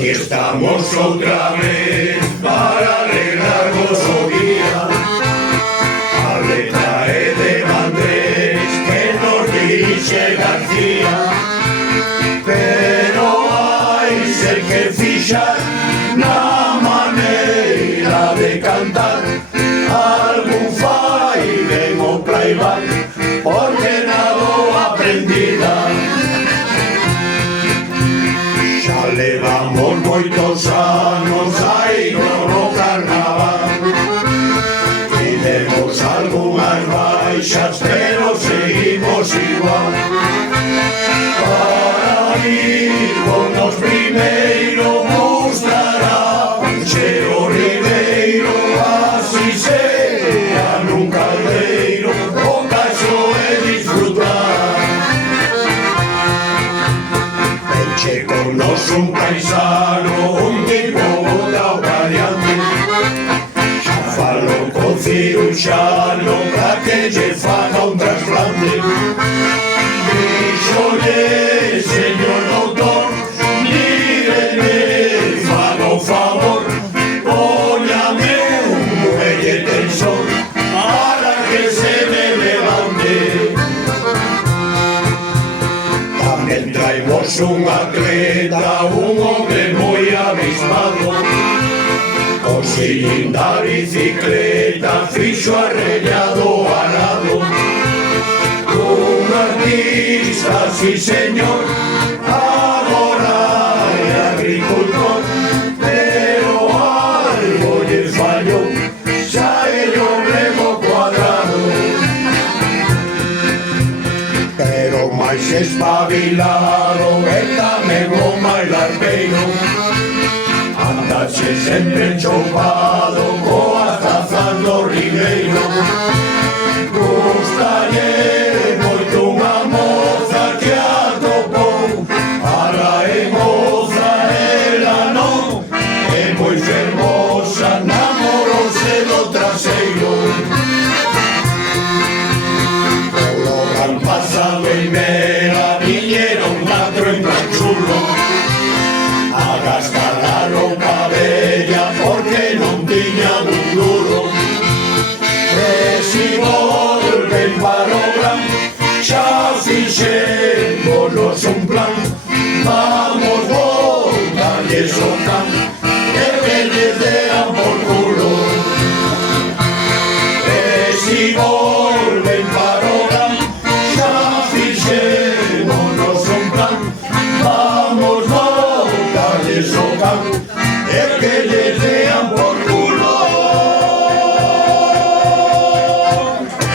Aquí estamos outra vez para alegrarnos o día. A letra é de Andrés que nos dirixe García, pero hai ser que fixar na maneira de cantar. Algún fai ben o playback porque nado aprendida. Xa levamos moitos anos aí no carnaval, tivemos algunhas baixas pero seguimos igual. Para ir con os primeiro mostrará Cheo Ribeiro, así sea nun caldeiro, o caso é disfrutar. Eche con nos un paisano, un tipo botao caliente, xa falo co ciruxano pra que lle faga un trasplante. Dixolle, señor doutor, míreme, faga o favor, póñame un muelle tensor para que se me levante. Tamén traimos un atleta, un hombre moi avismado, consiguindo a bicicleta, fixo arreglado arado. Un artista, sí señor, agora é agricultor, pero algo lle fallou, xa é o remo cuadrado. Pero máis espabilado é tamén o máis larpeiro, andase sempre